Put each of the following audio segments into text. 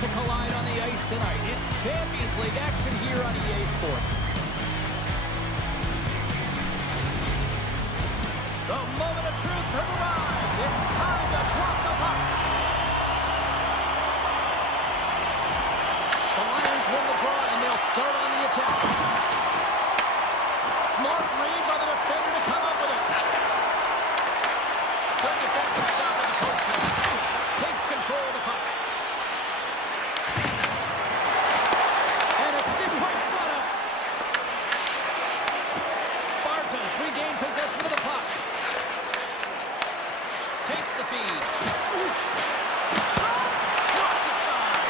to collide on the ice tonight. It's Champions League action here on EA Sports. The moment of truth has arrived. It's time to drop the puck. The Lions win the draw, and they'll start on the attack. Smart read by the defender to come up with it. Good defensive stop at the poke check. Takes control of the puck. And a stick break setup. Spartas regain possession of the puck. Takes the feed. Blocked aside.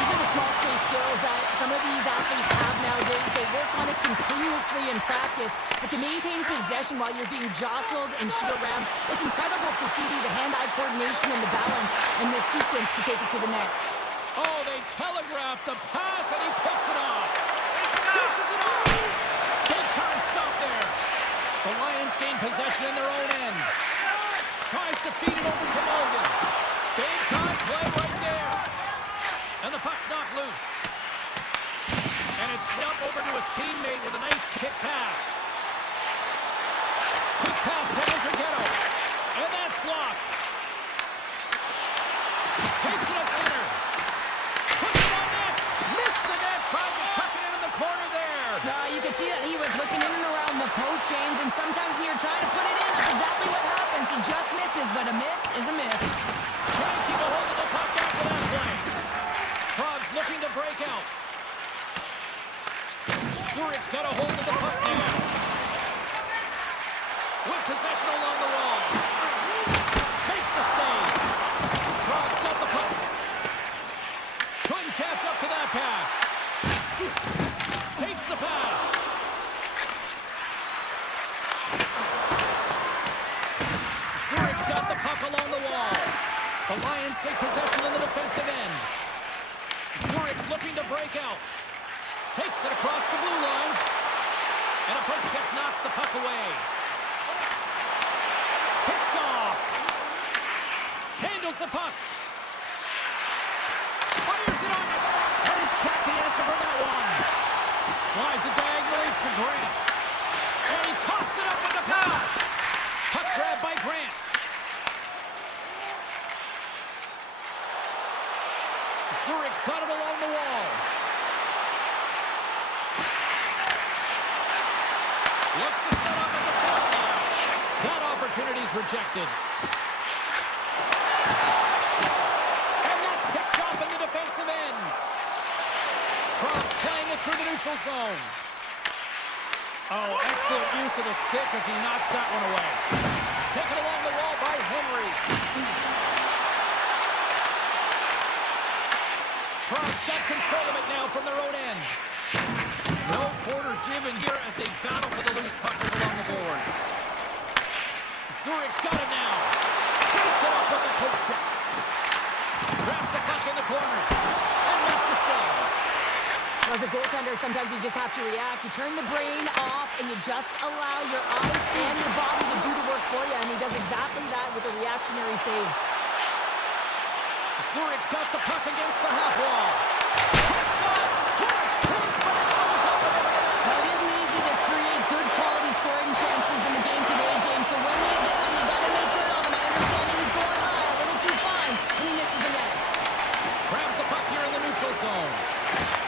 These are the small space skills that some of these athletes have nowadays. They work on it continuously in practice, but to maintain possession while you're being jostled and shoot around, it's incredible to see the hand-eye coordination and the balance in this sequence to take it to the net. Oh, they telegraphed the pass, and he picks it off. Dishes it off. Big time stop there. The Lions gain possession in their own end. Tries to feed it over to Logan. Big time play right there. And the puck's knocked loose. And it's up over to his teammate with a nice kick pass. Quick pass to Andrighetto. And that's blocked. Takes it up center. Puts it on net. Missed the net. Tried to tuck it in the corner there. You can see that he was looking in and around the post, James, and sometimes when you're trying to put it in, that's exactly what happens. He just misses, but a miss is a miss. Trying to keep a hold of the puck after that play. Prague's looking to break out. Zurich's got a hold of the puck now. With possession along the wall. Makes the save. Prague's got the puck. Couldn't catch up to that pass. Takes the pass. Zurich's got the puck along the wall. The Lions take possession in the defensive end. Zurich's looking to break out. Takes it across the blue line. And a poke check knocks the puck away. Picked off. Handles the puck. Fires it on it. And he's got the answer for that one. Slides it diagonally to Grant. And he coughs it up with the pass. Puck grab by Grant. Zurich's got it along the wall. Looks to set up at the point now. That opportunity's rejected. And that's picked off in the defensive end. Prague's playing it through the neutral zone. Oh, excellent use of the stick as he knocks that one away. Taken along the wall by Henry. Prague's got control of it now from their own end. No quarter given here as they battle for the loose puck along the boards. Zurich's got it now. Breaks it up with the poke check. Grabs the puck in the corner. And makes the save. Well, as a goaltender, sometimes you just have to react. You turn the brain off, and you just allow your eyes and your body to do the work for you, and he does exactly that with a reactionary save. Zurich's got the puck against the half wall. Quick shot. What a chance, but it goes up and over. Well, it isn't easy to create good quality scoring chances in the game today, James. So when you get them, you got to make good on them. I understand he's going high, a little too fine, and he misses the net. Grabs the puck here in the neutral zone.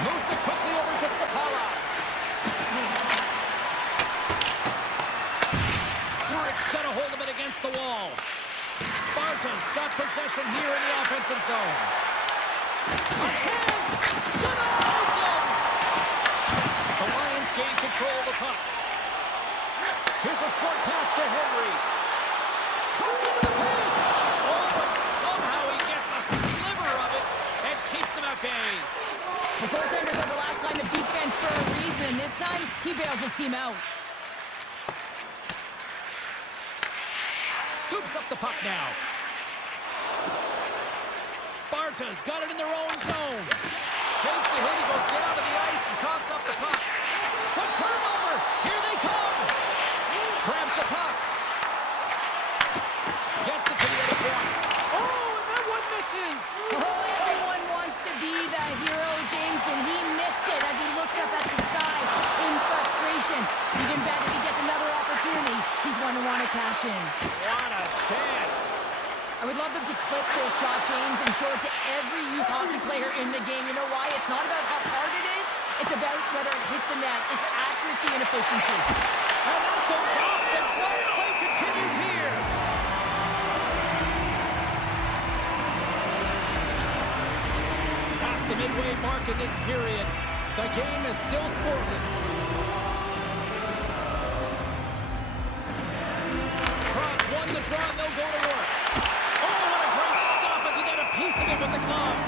Moves it quickly over to Sapala. Zurich's got a hold of it against the wall. Sparta's got possession here in the offensive zone. A chance! Denies him! The Lions gain control of the puck. Here's a short pass to Henry. Comes into the paint! Oh, and somehow he gets a sliver of it and keeps them at bay. The goaltenders are the last line of defense for a reason. This time, he bails his team out. Scoops up the puck now. Sparta's got it in their own zone. Takes a hit. He goes down to the ice and coughs up the puck. The turnover. Here they come. Grabs the puck. Gets it to the other point. Oh, and that one misses. Oh, everyone wants to cash in. What a chance. I would love them to clip this shot, James, and show it to every youth hockey player in the game. You know why? It's not about how hard it is. It's about whether it hits the net. It's accuracy and efficiency. And that goes off. The glove play continues here. Past the midway mark in this period, the game is still scoreless. Krog's won the draw, and they'll go to work. Oh, what a great stop as he got a piece of it with the glove.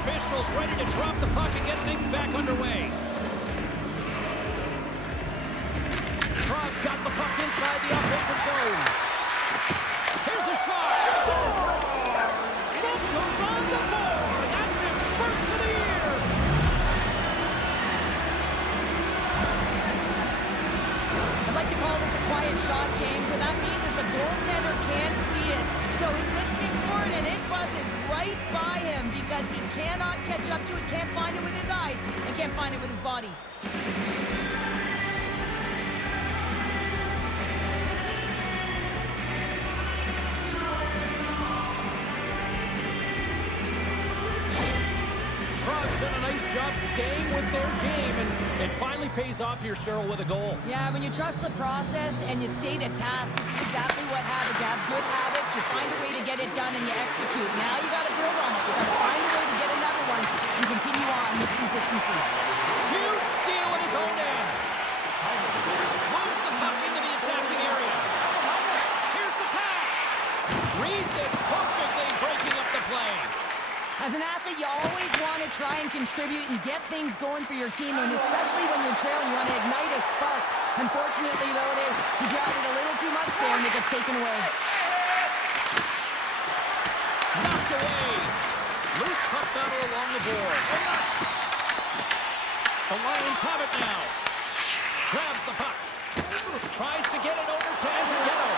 Officials ready to drop the puck and get things back underway. Krog's got the puck inside the offensive zone. Here's a shot. Scores! That goes on the board. That's his first of the year. I'd like to call this a quiet shot, James. What that means is the goaltender can't see it. So he's listening for it, and it buzzes right by him because he cannot catch up to it, can't find it with his eyes, and can't find it with his body. Krog's done a nice job staying with their game, and it finally pays off here, Cheryl, with a goal. Yeah, when you trust the process and you stay to task, this is exactly what happens. You have good habits, you find a way to get it done, and you execute. Now you got to build on it. You got to find a way to get another one and continue on with consistency. Huge steal in his own end. Moves the puck into the attacking area. Here's the pass. Reads it perfectly, breaking up the play. As an athlete, you always want to try and contribute and get things going for your team, and especially when you're trailing, you want to ignite a spark. Unfortunately, though, he tried it a little too much there, and it gets taken away. Knocked away. Loose puck battle along the board. The Lions have it now. Grabs the puck. Tries to get it over to Andrighetto.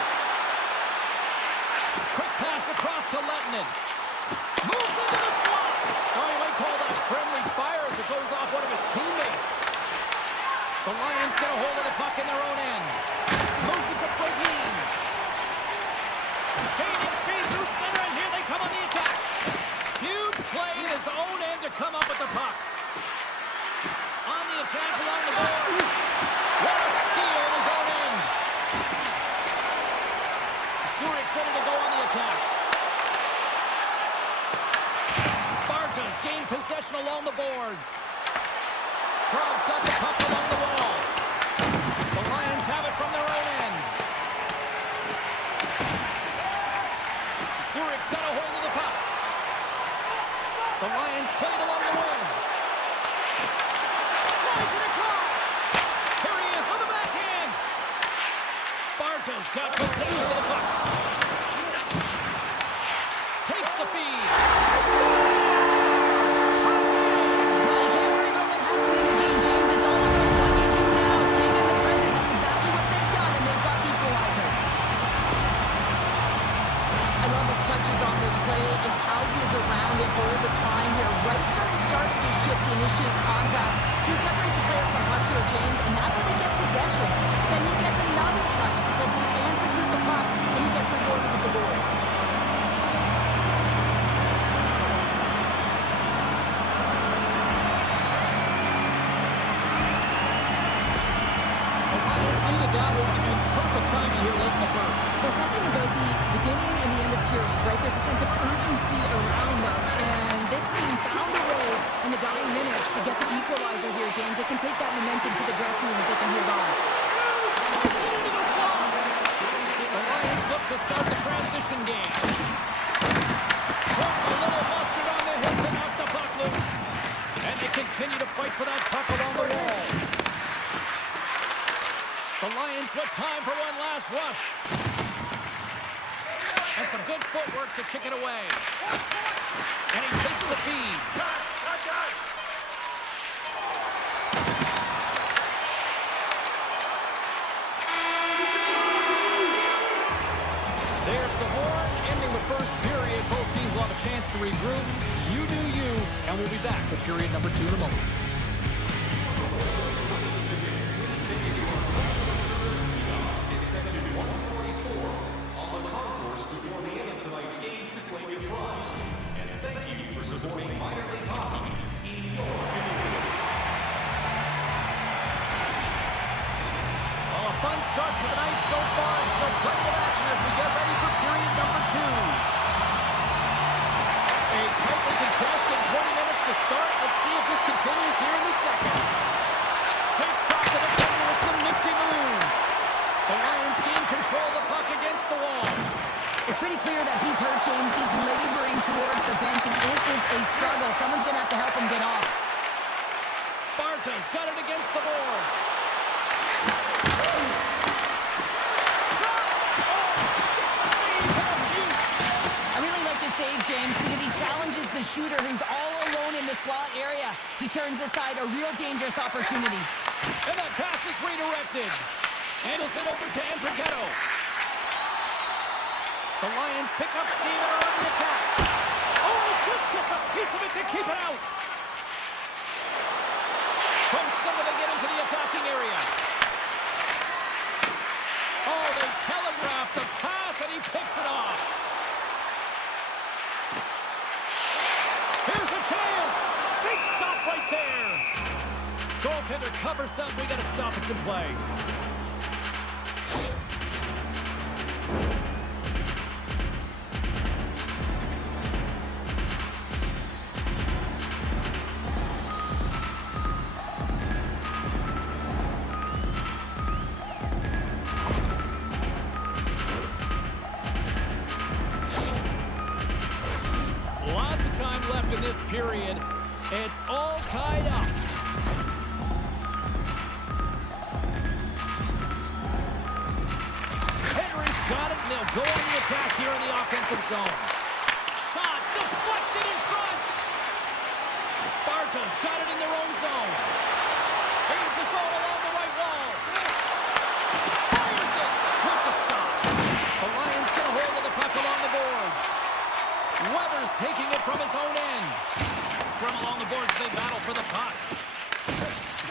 Quick pass across to Lettinen. Moves into the slot. Oh, you might call that friendly fire as it goes off one of his teammates. The Lions get a hold of the puck in their own end. Moves it to Brodin. Gaining speed through center, and here they come on the attack. Huge play in his own end to come up with the puck. On the attack along the boards. What a steal in his own end. Zurich's ready to go on the attack. Sparta's gained possession along the boards. Krog's got the puck along the wall. The Lions have it from their own end. Zurich's got a hold of the puck. The Lions play it along the wing. Slides it across. Here he is on the backhand. Sparta's got possession of the puck. Takes the feed. On this play and how he is around it all the time here. Right from the start of his shift, he initiates contact. He separates a player from puck here, James, and that's how they get possession. Then he gets another touch because he advances with the puck and he gets rewarded with the goal. The Lions needed that one, and perfect timing here late in the first. There's something about the beginning and the end of periods, right? There's a sense of urgency around them, and this team found a way in the dying minutes to get the equalizer here, James. They can take that momentum to the dressing room if they can hold on. Into the slot. The Lions look to start the transition game. Puts a little mustard on the hip to knock the puck loose. And they continue to fight for that puck along the wall. The Lions with time for one last rush. And some good footwork to kick it away. And he takes the feed. There's the horn, ending the first period. Both teams will have a chance to regroup. You do you, and we'll be back with period number 2 in a moment. start for the night so far, and still plenty of action as we get ready for period number 2. A tightly contested 20 minutes to start. Let's see if this continues here in the second. Shakes off the defender with some nifty moves. The Lions gain control of the puck against the wall. It's pretty clear that he's hurt, James. He's laboring towards the bench, and it is a struggle. Someone's going to have to help him get off. Sparta's got it against the boards. I really like this save, James, because he challenges the shooter who's all alone in the slot area. He turns aside a real dangerous opportunity. And that pass is redirected. Handles it over to Andrighetto. The Lions pick up steam and are on the attack. Oh, he just gets a piece of it to keep it out. From center they get into the attacking area. Oh, they telegraph the pass and he picks it off. Here's a chance. Big stop right there. Goaltender covers up. We got a stoppage in play. Lots of time left in this period. It's all tied up. Henry's got it, and they'll go on the attack here in the offensive zone. Shot deflected in front. Sparta's got it in their own zone. Here's the zone along the right wall. Fires it with the stop. The Lions get a hold of the puck along the boards. Weber's taking it from his own end. Scrum along the boards as they battle for the puck.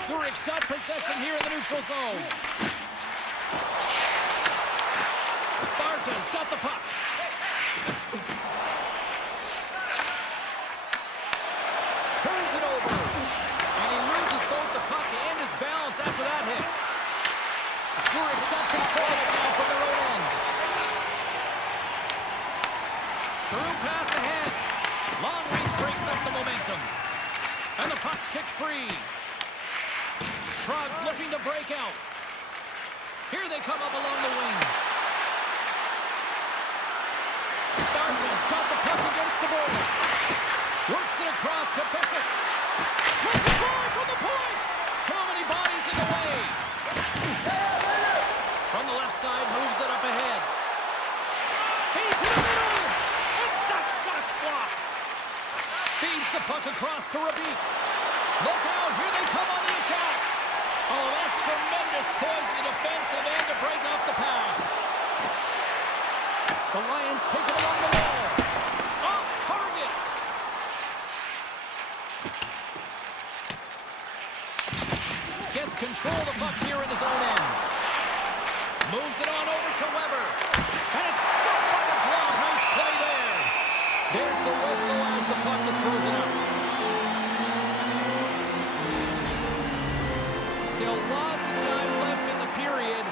Zurich's got possession here in the neutral zone. Sparta's got the puck. Turns it over. And he loses both the puck and his balance after that hit. Zurich's got control of it now from their own end. Through pass ahead. Long reach breaks up the momentum. And the puck's kicked free. Prague's looking to break out. Here they come up along the wing. Sparta's got the puck against the boards. Works it across to Pisic. Let's try from the point. Too many bodies in the way. From the left side, moves it up ahead. Feeds to the middle. And that shot's blocked. Feeds the puck across to Rabik. Look out, here they come on the attack. Oh, that's tremendous poise in the defensive end to break off the pass. The Lions take it along the wall. Off target. Gets control of the puck here in his own end. Moves it on over to Weber. And it's stopped by the glove. Nice play there. There's the whistle as the puck is frozen up. Still lots of time left in the period.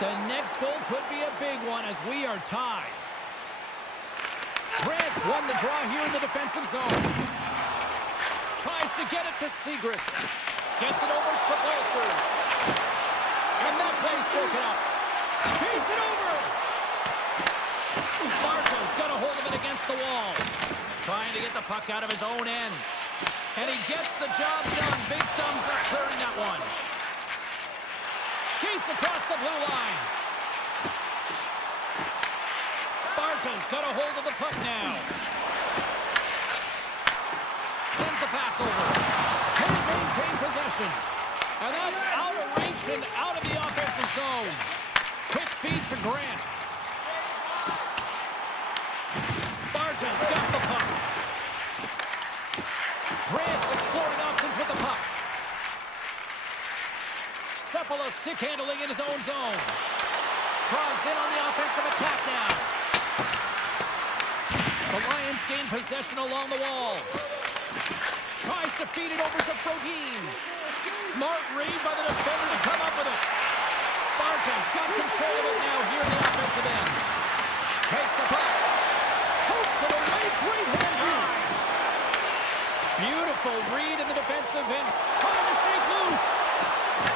The next goal could be a big one as we are tied. Grant's won the draw here in the defensive zone. Tries to get it to Segrist. Gets it over to Bolsers. And that play's broken up. Feeds it over. Sparta's got a hold of it against the wall. Trying to get the puck out of his own end. And he gets the job done. Big thumbs up clearing that one. Skates across the blue line. Sparta's got a hold of the puck now. Sends the pass over. Can't maintain possession. And that's out of reach and out of the offensive zone. Quick feed to Grant. Sparta's got the puck. Grant's exploring options with the puck. Seppala stick handling in his own zone. Prague's in on the offensive attack now. The Lions gain possession along the wall. Tries to feed it over to Frodin. Smart read by the defender to come up with it. Sparta's got Takes the puck. Hooks it away. Great hand drive. Beautiful read in the defensive end. Trying to shake loose.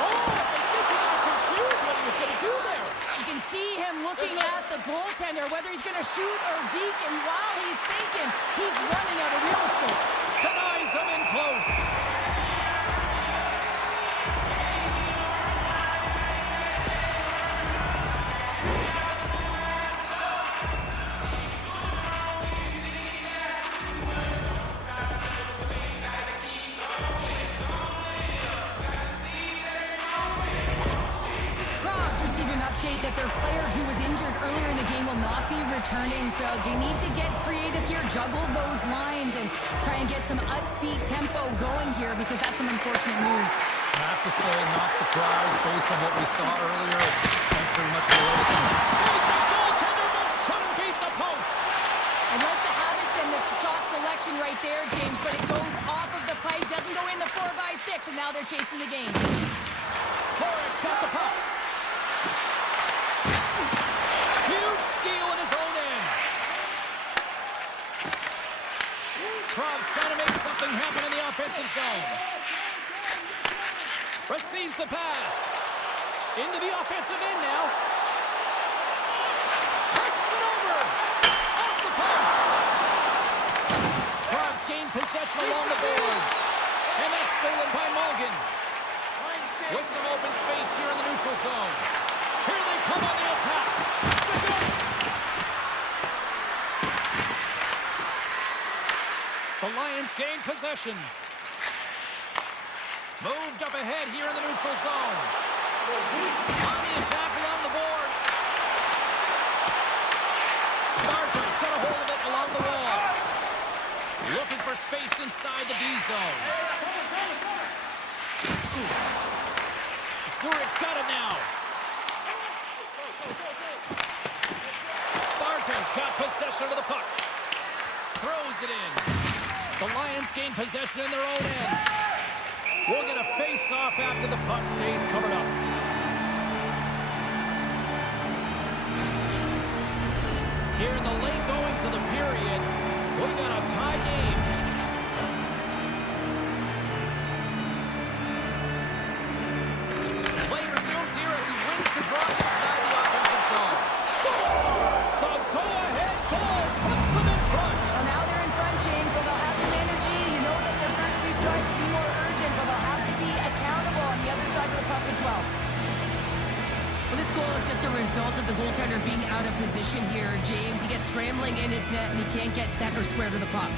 Oh, I think he got confused what he was going to do there. You can see him looking at the goaltender, whether he's going to shoot or deke, and while he's thinking, he's running out of real estate. Denies him in close. That their player who was injured earlier in the game will not be returning, so they need to get creative here, juggle those lines, and try and get some upbeat tempo going here, because that's some unfortunate news. I have to say, not surprised based on what we saw earlier. Thanks very much for listening. The goaltender couldn't beat the post. I like the habits and the shot selection right there, James, but it goes off of the pipe, doesn't go in the 4x6, and now they're chasing the game. Horowitz got the puck. Huge steal in his own end. Krog's trying to make something happen in the offensive zone. Receives the pass. Into the offensive end now. Passes it over. Off the post. Krog's gained possession along the boards. And that's stolen by Morgan. With some open space here in the neutral zone. Here they come on the attack. The Lions gain possession. Moved up ahead here in the neutral zone. On the attack along the boards. Sparta's got a hold of it along the wall. Looking for space inside the D zone. Zurich's got it now. Sparta's got possession of the puck. Throws it in. The Lions gain possession in their own end. We'll get a face-off after the puck stays covered up. Here in the late goings of the period, we got a tie game. Play resumes here as he wins the draw inside the offensive zone. Scores! The go-ahead goal puts them in front. Well, now they're in front, James, so they'll have some energy. You know that their first three strikes will be more urgent, but they'll have to be accountable on the other side of the puck as well. Well, this goal is just a result of the goaltender being out of position here, James. He gets scrambling in his net, and he can't get set or square to the puck.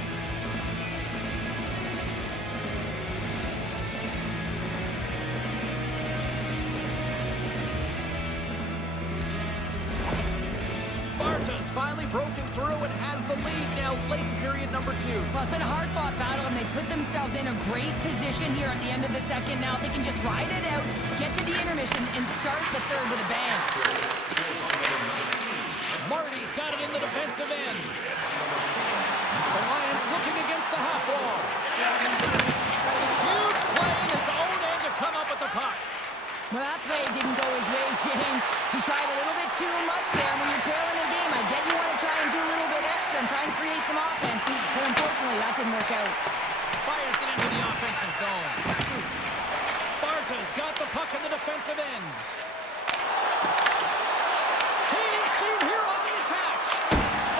Sparta's finally broken through and has the lead now late in period number 2. Well, it's been a hard-fought battle, and they put themselves in a great position here at the end of the second. Now they can just ride it out, get to the intermission, and start the third with a bang. Marty's got it in the defensive end. The Lions looking against the half wall. Huge play in his own end to come up with the puck. Well, that play didn't go his way, James. He tried a little bit too much there. When you're trailing a game, I get you want to try and do a little bit extra and try and create some offense. But unfortunately, that didn't work out. Fires it into the offensive zone. Sparta's got the puck in the defensive end. Canadian team here on the attack.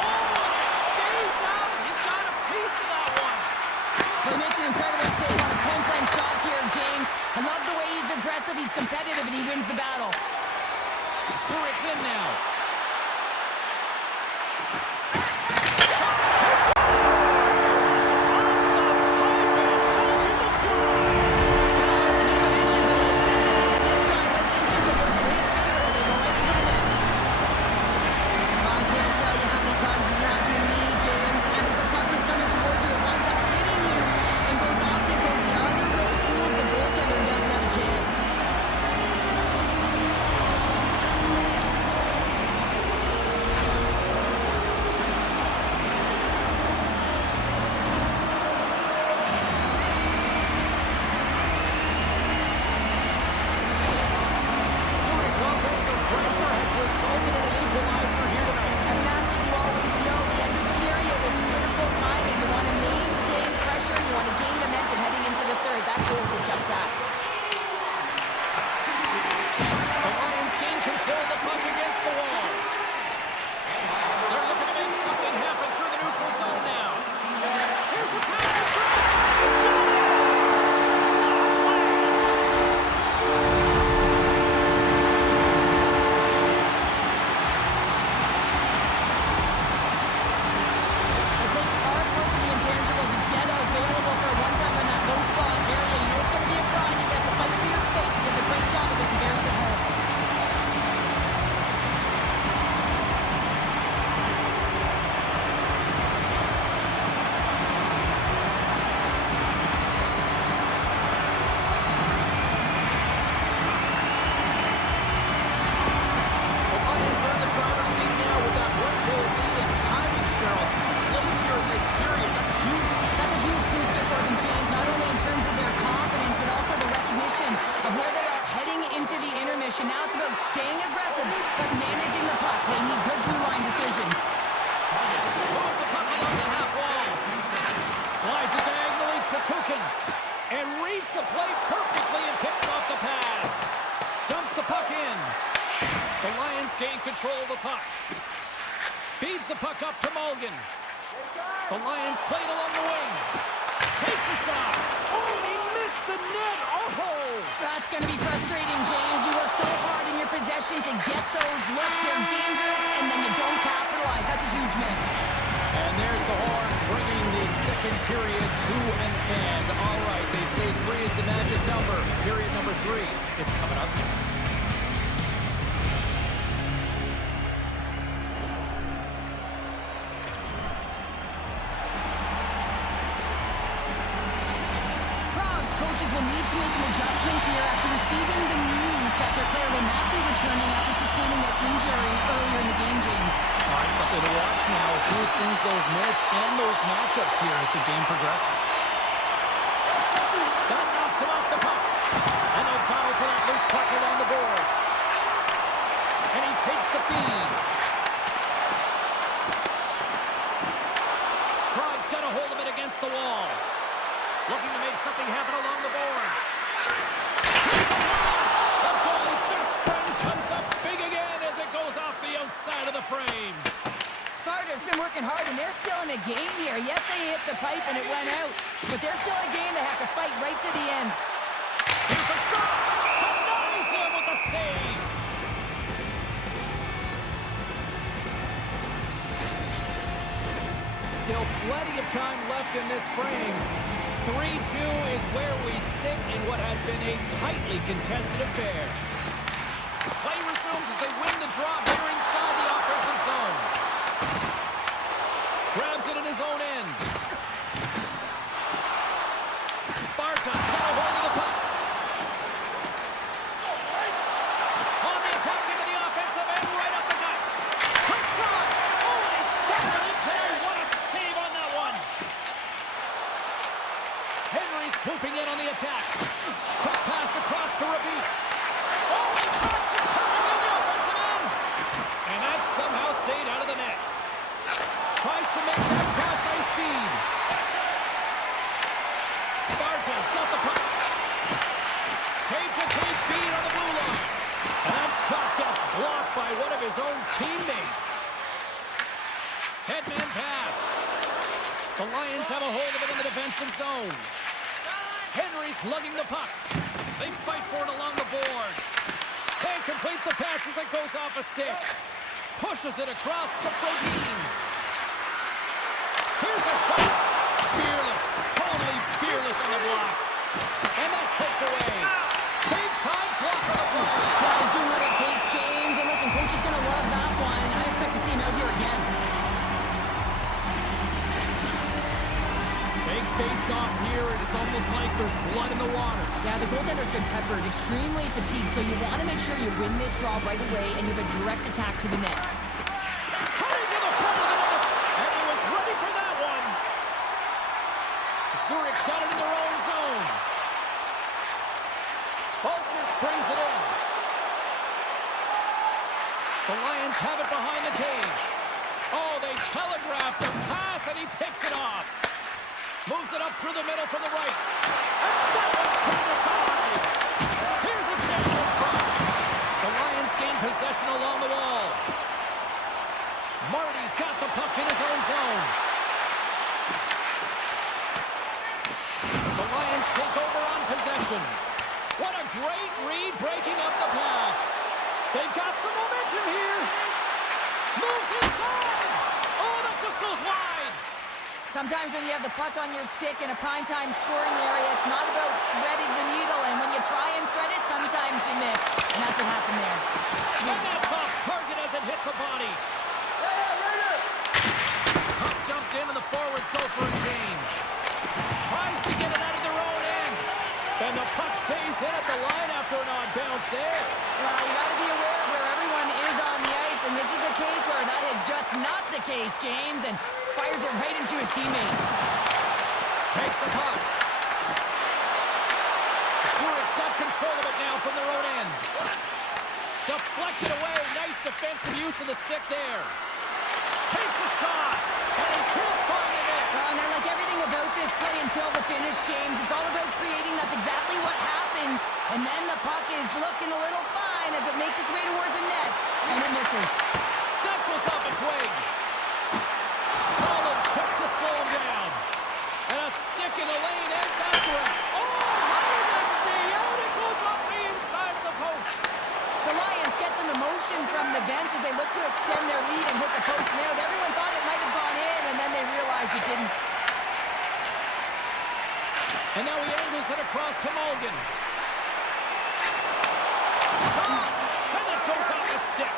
Oh, it stays out. He got a piece of that one. Well, he makes an incredible save on a point-blank shot here, James. I love the way he's aggressive, he's competitive, and he wins the battle. Zurich's in now. You want to gain momentum heading into the third. That goal did just that. The Lions gain control of the puck against the wall. They're looking to make something happen through the neutral zone now. Here's a pass to Praha. Now it's about staying aggressive, but managing the puck. They need good blue line decisions. Moves the puck along the half wall. Slides it diagonally to Kukin. And reads the play perfectly and picks off the pass. Dumps the puck in. The Lions gain control of the puck. Feeds the puck up to Mulligan. The Lions play it along the wing. Takes a shot. Oh, and he missed the net. Oh! That's going to be frustrating, James. You work so hard in your possession to get those looks. They're dangerous, and then you don't capitalize. That's a huge miss. And there's the horn, bringing the second period to an end. All right, they say 3 is the magic number. Period number 3 is coming up next. Coaches will need to make an adjustment here after receiving the news that their player will not be returning after sustaining an injury earlier in the game, James. All right, something to watch now is who assumes those minutes and those matchups here as the game progresses. That knocks him off the puck. And they'll battle for that loose puck along the boards. And he takes the feed. Prague's got a hold of it against the wall. Looking to make something happen along the boards. Here's a blast! The goalie's best friend comes up big again as it goes off the outside of the frame. Sparta's been working hard, and they're still in a game here. Yes, they hit the pipe and it went out, but they're still in a game they have to fight right to the end. Here's a shot! Denies him with the save! Still plenty of time left in this frame. 3-2 is where we sit in what has been a tightly contested affair. Play resumes as they win the draw here inside the offensive zone. Grabs it in his own end. Sparta's got a hold of the puck. On the attack into the offensive end, right up the gut. Quick shot! Oh, he's got it today. What a save on that one! Henry swooping in on the attack. Quick pass across to Rabik. Oh, he cracks it perfectly in the offensive end. And that somehow stayed out of the net. Tries to make that cross ice feed. Sparta's got the puck. Tape-to-tape feed on the blue line. And that shot gets blocked by one of his own teammates. Headman pass. The Lions have a hold of it in the defensive zone. Henry's lugging the puck. They fight for it along the boards. Can't complete the pass as it goes off a stick. Pushes it across to Bodine. Here's a shot. Fearless. Totally fearless on the block. And that's poked away. Big time block on the play. Well, he's doing what it takes, James. And listen, coach is going to love that one. I expect to see him out here again. Big face-off here, and it's almost like there's blood in the water. Yeah, the goaltender's been peppered, extremely fatigued, so you want to make sure you win this draw right away, and you have a direct attack to the net. Cutting to the front of the net, and he was ready for that one. Zurich's got it in their own zone. Bolsers brings it in. The Lions have it behind the cage. Oh, they telegraphed the pass, and he picks it off. Moves it up through the middle from the right. And that one's turned aside. Here's a chance in front. The Lions gain possession along the wall. Marty's got the puck in his own zone. The Lions take over on possession. What a great read breaking up the pass. They've got some momentum here. Moves inside. Oh, that just goes wide. Sometimes when you have the puck on your stick in a primetime scoring area, it's not about threading the needle, and when you try and thread it, sometimes you miss. And that's what happened there. And that's off target as it hits a body. Puck jumped in and the forwards go for a change. Tries to get it out of their own end. And the puck stays in at the line after an odd bounce there. Well, you got to be aware of where everyone is on the ice, and this is a case where that is just not the case, James, and fires it right into his teammate. Takes the puck. Zurich's got control of it now from their own end. Deflected away. Nice defensive use of the stick there. Takes a shot, and he can't find the net. And I like everything about this play until the finish, James. It's all about creating. That's exactly what happens. And then the puck is looking a little fine as it makes its way towards the net, and it misses. That goes off its wing. Solid check to slow him down. And a stick in the lane ends after it. Oh, how did that stay out? It goes off the inside of the post. The Lions get some emotion from the bench as they look to extend their lead and hit the post nailed. Everyone thought it might have gone in, and then they realized it didn't. And now he angles it across to Mulligan. Shot! And it goes off the stick.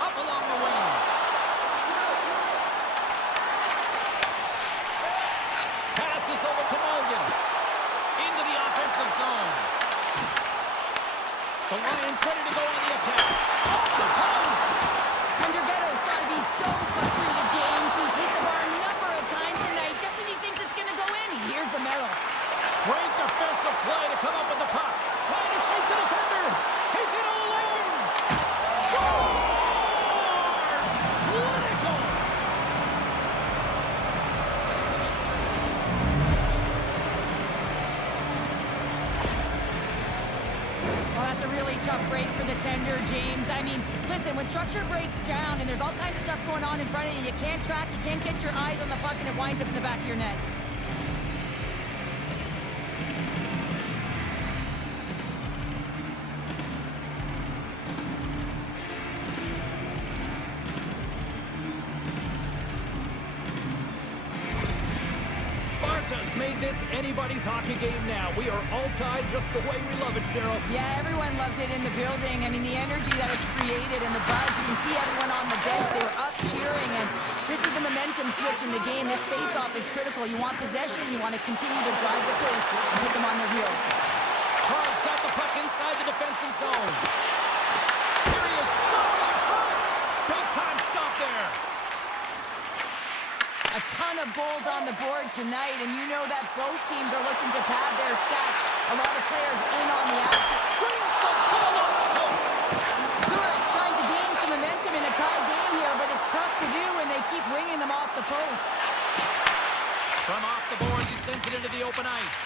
Up along the wing. Passes over to Mulligan. Into the offensive zone. The Lions ready to go on the attack. Off the post! Andrighetto's got to be so frustrated, James. He's hit the bar a number of times tonight. Just when he thinks it's going to go in, he hears the metal. Great defensive play to come up with the puck. Trying to shake the defender. He's in all alone. Scores! Clinical! Well, that's a really tough break for the tender, James. I mean, listen, when structure breaks down and there's all kinds of stuff going on in front of you, you can't track, you can't get your eyes on the puck, and it winds up in the back of your net. Sparta's made this anybody's hockey game now. We are all tied just the way we love it, Cheryl. Yeah, everyone loves it in the building. I mean, the energy that it's created and the buzz. You can see everyone on the bench. They were up cheering, and this is the momentum switch in the game. This face-off is critical. You want possession. You want to continue to drive the pace and put them on their heels. Carl's got the puck inside the defensive zone. Here he is, shot in front. Big-time stop there. A ton of goals on the board tonight, and you know that both teams are looking to pad their stats. A lot of players in on the action. Brings the ball off the post. Zurich's trying to gain some momentum in a tie game here, but it's tough to do when they keep ringing them off the post. From off the boards, he sends it into the open ice.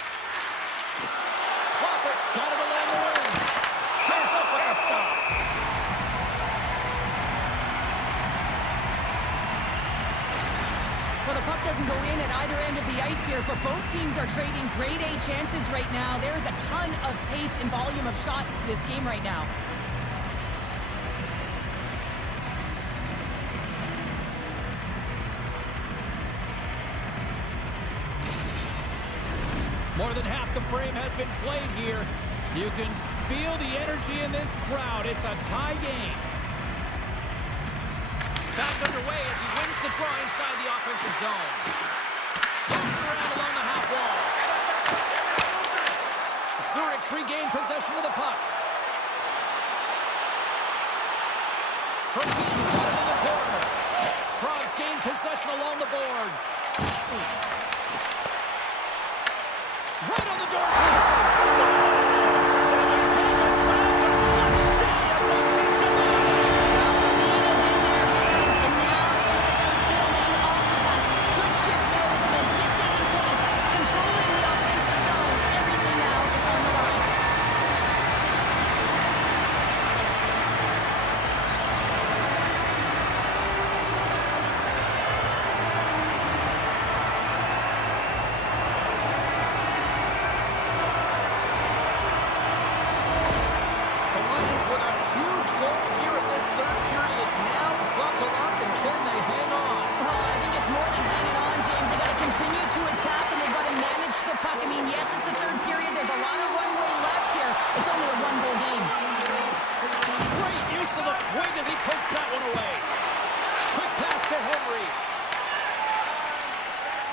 Crawford's got it along the wing. Comes up with a stop. Well, the puck doesn't go in at either end of the ice here, but both teams are trading grade A chances right now. There is a ton of pace and volume of shots to this game right now. More than half the frame has been played here. You can feel the energy in this crowd. It's a tie game. Back underway as he wins the draw inside the offensive zone. Moves around along the half wall. Zurich's regained possession of the puck. Ferguson's got it in the corner. Prague's gained possession along the boards. Right on the doorstep. Stars! And they take a drive to clutch city as they take the lead. Well, the lead is in their hands, and now it's about building off of that. Good shift management, dictating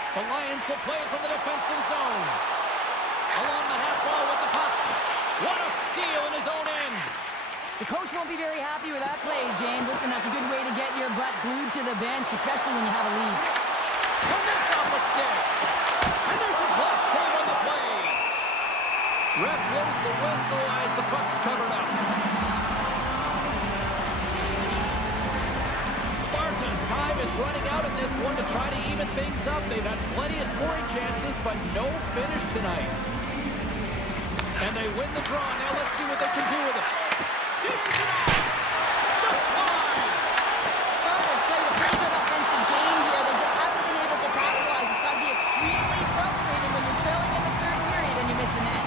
The Lions will play it from the defensive zone. Along the half wall with the puck. What a steal in his own end. The coach won't be very happy with that play, James. Listen, that's a good way to get your butt glued to the bench, especially when you have a lead. And that's off a stick. And there's a glove save on the play. Ref blows the whistle as the puck's covered up. Sparta's time is running out in this one to try to even things up. They've had plenty of scoring chances, but no finish tonight. And they win the draw. Now let's see what they can do with it. Dishes it off. Just wide. Sparta's played a pretty good offensive game here. They just haven't been able to capitalize. It's got to be extremely frustrating when you're trailing in the third period and you miss the net.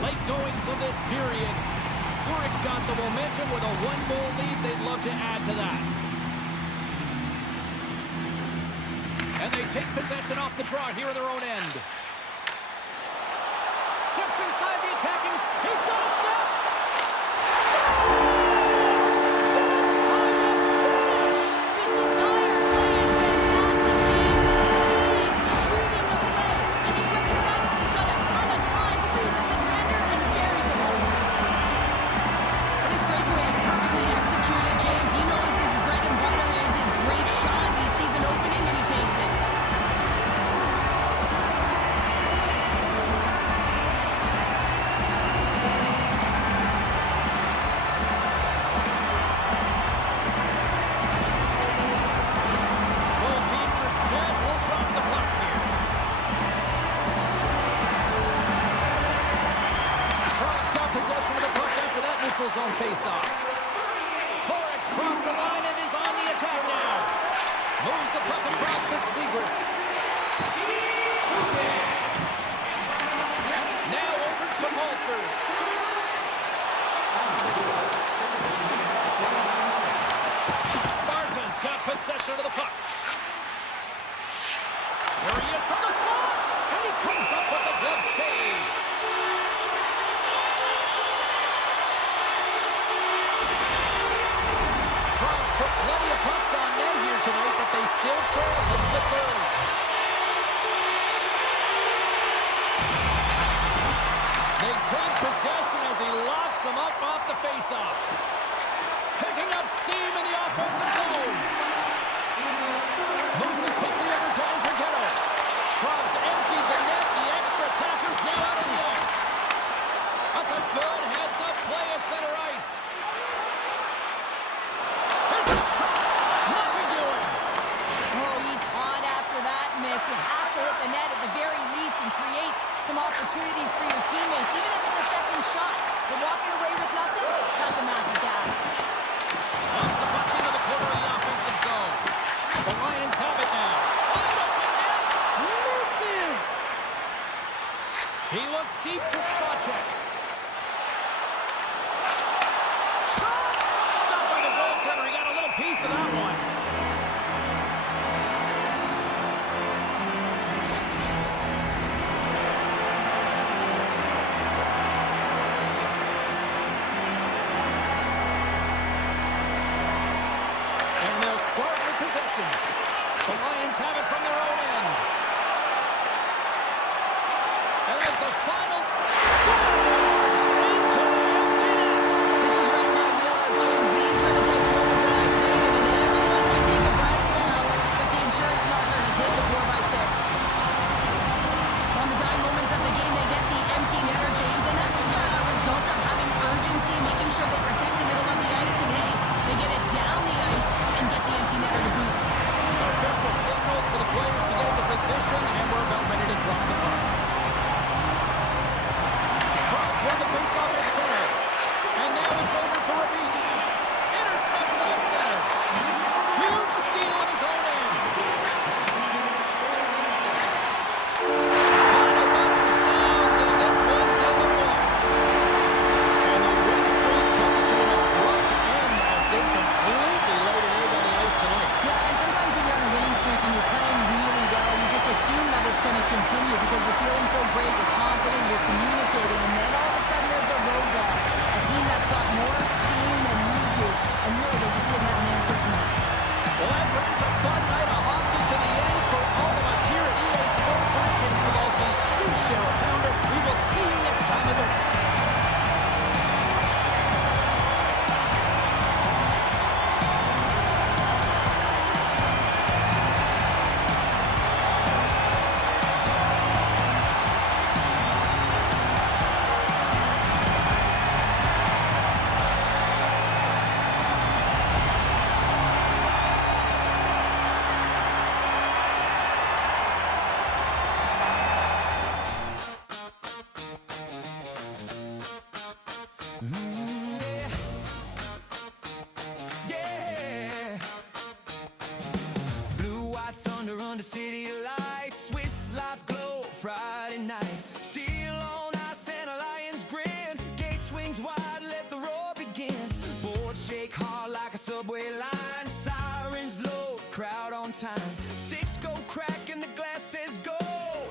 Late goings of this period. Zurich's got the momentum with a one-goal lead. They'd love to add to that. And they take possession off the draw here in their own end. Steps inside the attacking. He's got a step. Scores! That's how you finish. This entire play is fantastic, James. Speed, reading the play, and he recognizes he's got a ton of time, releases the tender, and carries it home. And his breakaway is perfectly executed, James. He knows his bread and butter is his great shot. He sees an opening, and he takes it. Both teams are set. We'll drop the puck here. Prague's got possession of the puck after that neutral zone faceoff. Horwitz crossed the line and is on the attack now. Moves the puck across to Segrist. Now over to Ulcers. Sparta's got possession of the puck. Here he is from the slot, and he comes up with the glove save. Prague's put plenty of pucks on net here tonight, but they still trail in the third. They take possession as he locks them up off the faceoff. Picking up steam in the offensive zone. Moves it quickly over to Andrighetto. Prague's emptied the net. The extra attacker's now out on the ice. That's a good heads-up play at center ice. There's a shot. Nothing doing. Oh, he's on after that miss. You have to hit the net at the very least and create some opportunities for your teammates, even if it's a second shot. But walking away with nothing, that's a massive gap. Knocks the puck into the corner of the offensive zone. The Lions have it now. Wide open net. Misses. He looks deep to Spacek. Shot. Stopped by the goaltender. He got a little piece of that one. Yeah. Yeah. Blue, white thunder under city lights. Swiss life glow Friday night. Steel on ice and a lion's grin. Gate swings wide, let the roar begin. Boards shake hard like a subway line. Sirens low, crowd on time. Sticks go crack and the glass says go.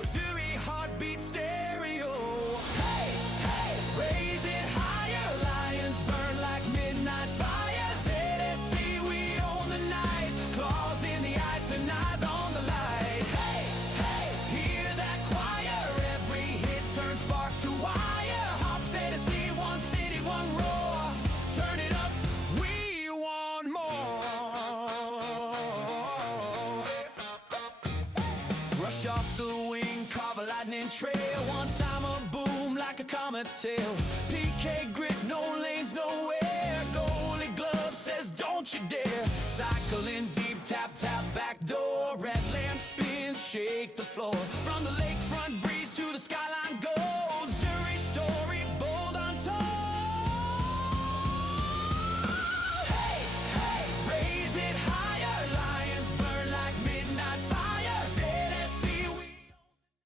Zuri heartbeat stereo. Hey, hey, raise it higher. Lions burn like midnight fire. ZSC, we own the night. Claws in the ice and eyes on the light. Hey, hey, hear that choir. Every hit turns spark to wire. Hop ZSC, one city, one roar. Turn it up, we want more. Rush off the wing, carve a lightning trail. One time a boom like a comet tail. PK grit, no lanes, nowhere. Goalie glove says don't you dare. Cycling deep, tap, tap, back door. Red lamp spins, shake the floor.